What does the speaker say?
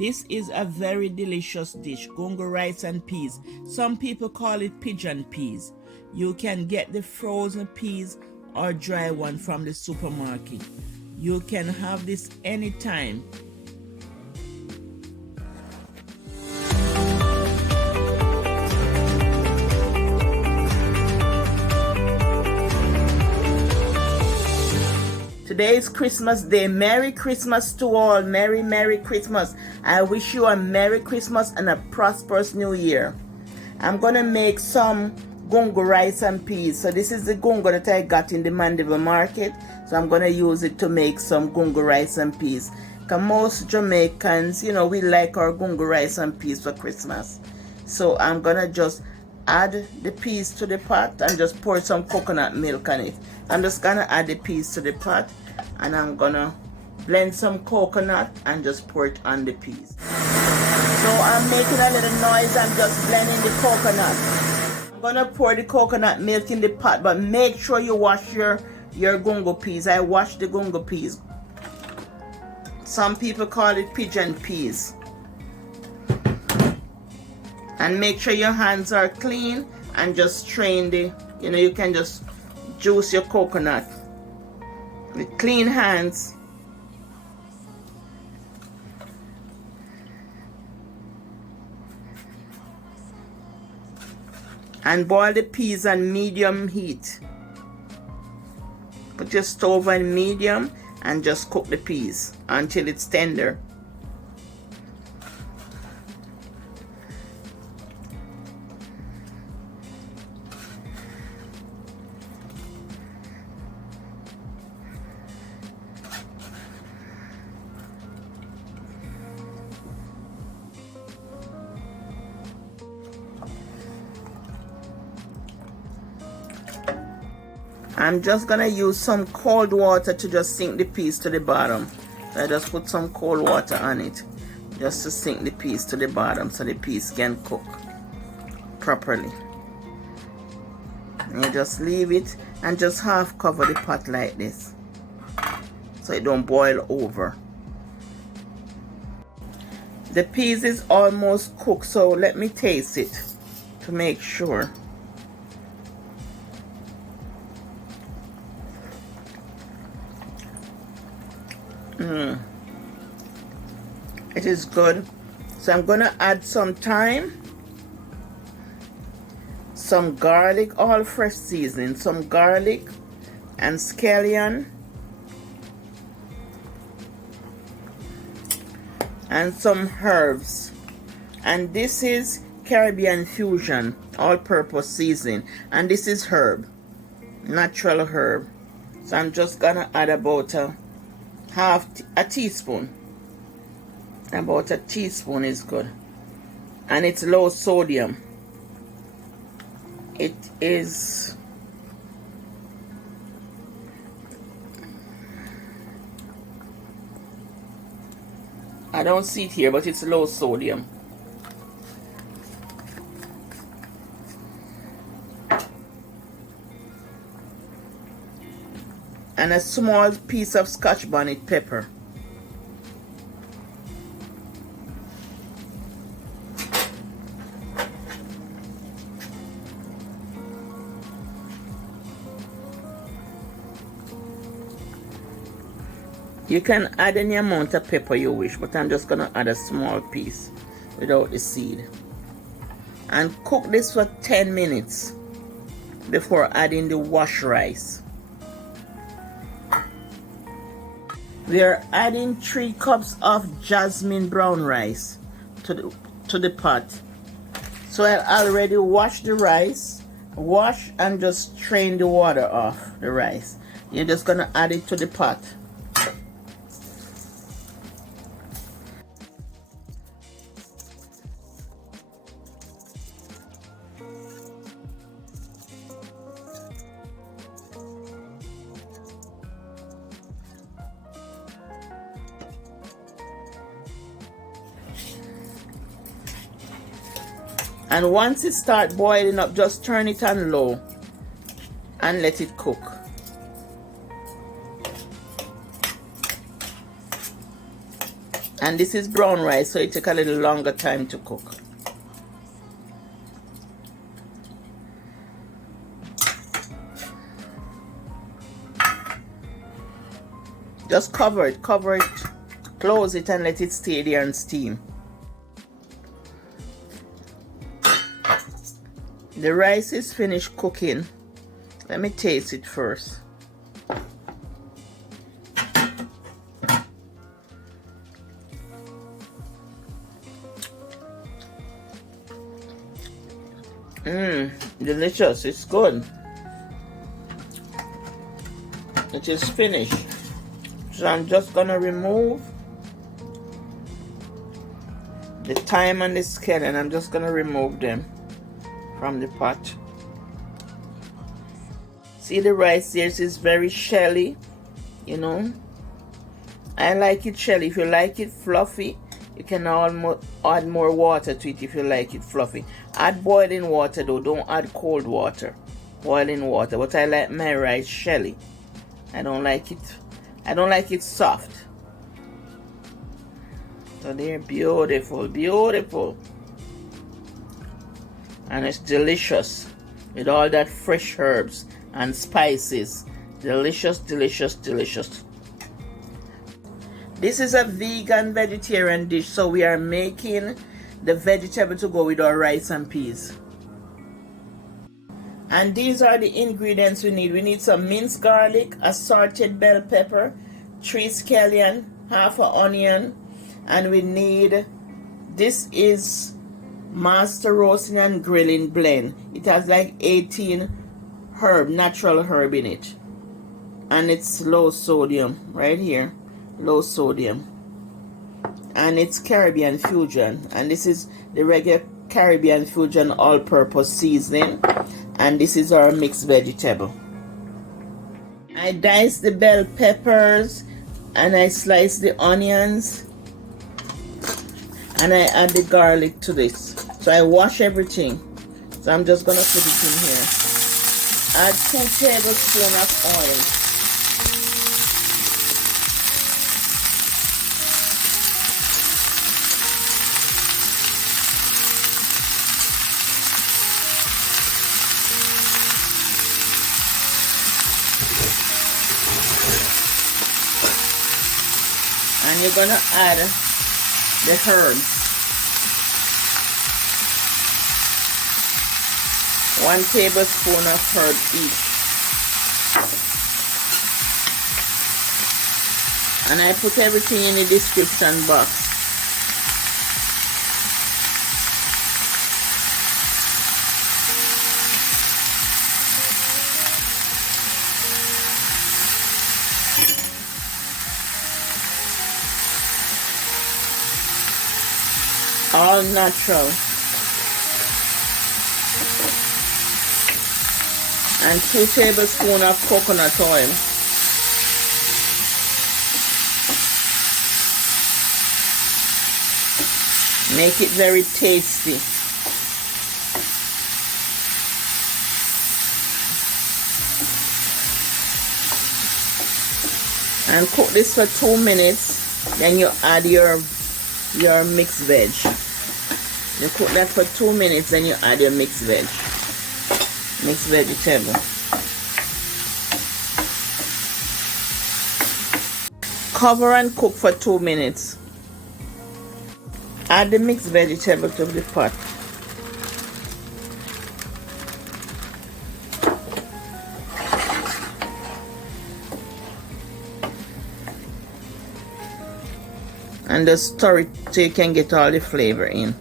This is a very delicious dish, gungo rice and peas. Some people call it pigeon peas. You can get the frozen peas or dry one from the supermarket. You can have this anytime. Today is Christmas Day. Merry Christmas to all. Merry, Merry Christmas. I wish you a Merry Christmas and a prosperous New Year. I'm going to make some gungo rice and peas. So this is the gungo that I got in the Mandeville market. So I'm going to use it to make some gungo rice and peas. Because most Jamaicans, you know, we like our gungo rice and peas for Christmas. So I'm going to just add the peas to the pot and just pour some coconut milk on it. I'm just going to add the peas to the pot and I'm going to blend some coconut and just pour it on the peas. So I'm making a little noise. I'm just blending the coconut. I'm going to pour the coconut milk in the pot, but make sure you wash your gungo peas. I wash the gungo peas. Some people call it pigeon peas. And make sure your hands are clean and just strain the, you know, you can just juice your coconut with clean hands. And boil the peas on medium heat. Put your stove on medium and just cook the peas until it's tender. I'm just gonna use some cold water to just sink the peas to the bottom. So I just put some cold water on it just to sink the peas to the bottom so the peas can cook properly. And you just leave it and just half cover the pot like this so it don't boil over. The peas is almost cooked, so let me taste it to make sure. It is good. So I'm gonna add some thyme, some garlic, all fresh seasoning, some garlic and scallion, and some herbs. And this is Caribbean Fusion all-purpose seasoning, and this is herb, natural herb. So I'm just gonna add about a teaspoon. About a teaspoon is good, and it's low sodium. It is I don't see it here, but it's low sodium. And a small piece of Scotch bonnet pepper. You can add any amount of pepper you wish, but I'm just going to add a small piece without the seed. And cook this for 10 minutes before adding the washed rice. We are adding 3 cups of jasmine brown rice to the pot. So I already washed the rice. Wash and just strain the water off the rice. You're just going to add it to the pot. And once it starts boiling up, just turn it on low and let it cook. And this is brown rice, so it takes a little longer time to cook. Just cover it, close it, and let it stay there and steam. The rice is finished cooking. Let me taste it first. Delicious. It's good. It is finished. So I'm just gonna remove the thyme and the scallion. I'm just gonna remove them from the pot. See the rice here, it's very shelly, you know. I like it shelly. If you like it fluffy, you can add more water to it if you like it fluffy. Add boiling water though, don't add cold water. Boiling water, but I like my rice shelly. I don't like it soft. So they're beautiful, beautiful. And it's delicious with all that fresh herbs and spices. Delicious, delicious, delicious. This is a vegan vegetarian dish, so we are making the vegetable to go with our rice and peas. And these are the ingredients we need. We need some minced garlic, assorted bell pepper, 3 scallion, half an onion, and we need, this is master roasting and grilling blend. It has like 18 natural herb in it, and it's low sodium right here, low sodium, and it's Caribbean fusion, and this is the regular Caribbean fusion all-purpose seasoning, and this is our mixed vegetable. I diced the bell peppers and I sliced the onions and I add the garlic to this. So I wash everything. So I'm just gonna put it in here. Add 2 tablespoons of oil. And you're gonna add the herbs. 1 tablespoon of herb each. And I put everything in the description box. All natural. And 2 tablespoons of coconut oil. Make it very tasty. And cook this for 2 minutes. Then you add your mixed veg. You cook that for 2 minutes, then you add your mixed vegetable. Cover and cook for 2 minutes. Add the mixed vegetable to the pot. And just stir it so you can get all the flavor in.